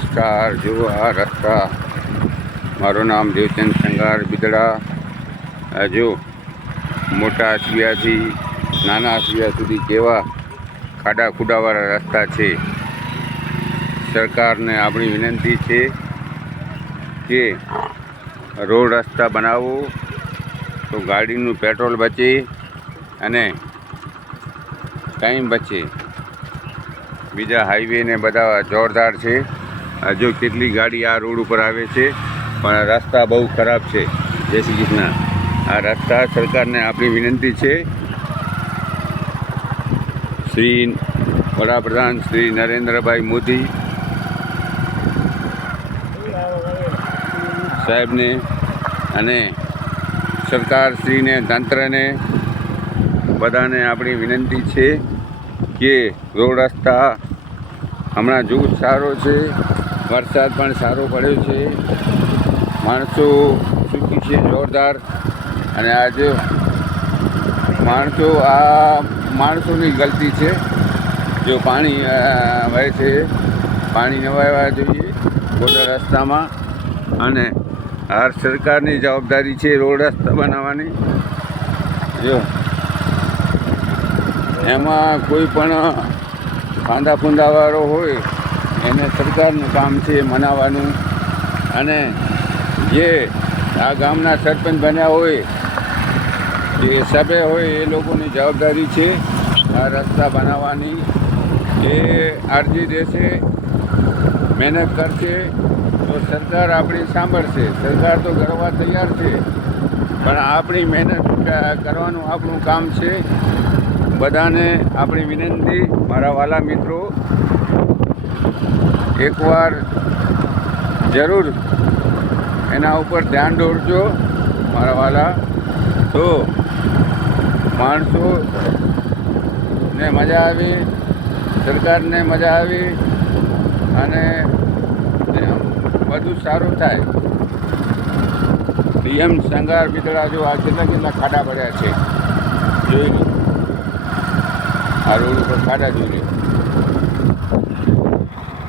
નમસ્કાર. જુઓ આ રસ્તા. મારું નામ દેવચંદ સંગાર બિદડા. જો મોટા અસબિયાથી નાના અસબિયા સુધી કેવા ખાડા ખુડાવાળા રસ્તા છે. સરકારને આપણી વિનંતી છે કે રોડ રસ્તા બનાવો તો ગાડીનું પેટ્રોલ બચે અને ટાઈમ બચે. બીજા હાઈવે ને બધા જોરદાર છે. હજુ કેટલી ગાડી આ રોડ ઉપર આવે છે, પણ રસ્તા બહુ ખરાબ છે. જય શ્રી કૃષ્ણ. આ રસ્તા સરકારને આપણી વિનંતી છે. શ્રી વડાપ્રધાન શ્રી નરેન્દ્રભાઈ મોદી સાહેબને અને સરકારશ્રીને, તંત્રને બધાને આપણી વિનંતી છે કે રોડ રસ્તા હમણાં જૂથ સારો છે, વરસાદ પણ સારો પડ્યો છે, માણસો સુખી છે જોરદાર. અને આજે માણસોની ગલતી છે. જો પાણી વહે છે, પાણી ન વહેવા જોઈએ ખોટા રસ્તામાં. અને આ સરકારની જવાબદારી છે રોડ રસ્તા બનાવવાની. જો એમાં કોઈ પણ ફાંદા ફૂંદાવાળો હોય એને સરકારનું કામ છે મનાવવાનું. અને જે આ ગામના સરપંચ બન્યા હોય, જે સભ્ય હોય, એ લોકોની જવાબદારી છે આ રસ્તા બનાવવાની. એ અરજી દેશે, મહેનત કરશે તો સરકાર આપણી સાંભળશે. સરકાર તો કરવા તૈયાર છે, પણ આપણી મહેનત કરવાનું આપણું કામ છે. બધાને આપણી વિનંતી, મારા વાલા મિત્રો, એકવાર જરૂર એના ઉપર ધ્યાન દોરજો મારા વાલા. તો માણસોને મજા આવી, સરકારને મજા આવી અને બધું સારું થાય. પીએમ સંગાર બિદડા. જો આ કેટલા ખાડા પડ્યા છે, જોઈ લો. આ રોડ ઉપર ખાડા જોઈ લો.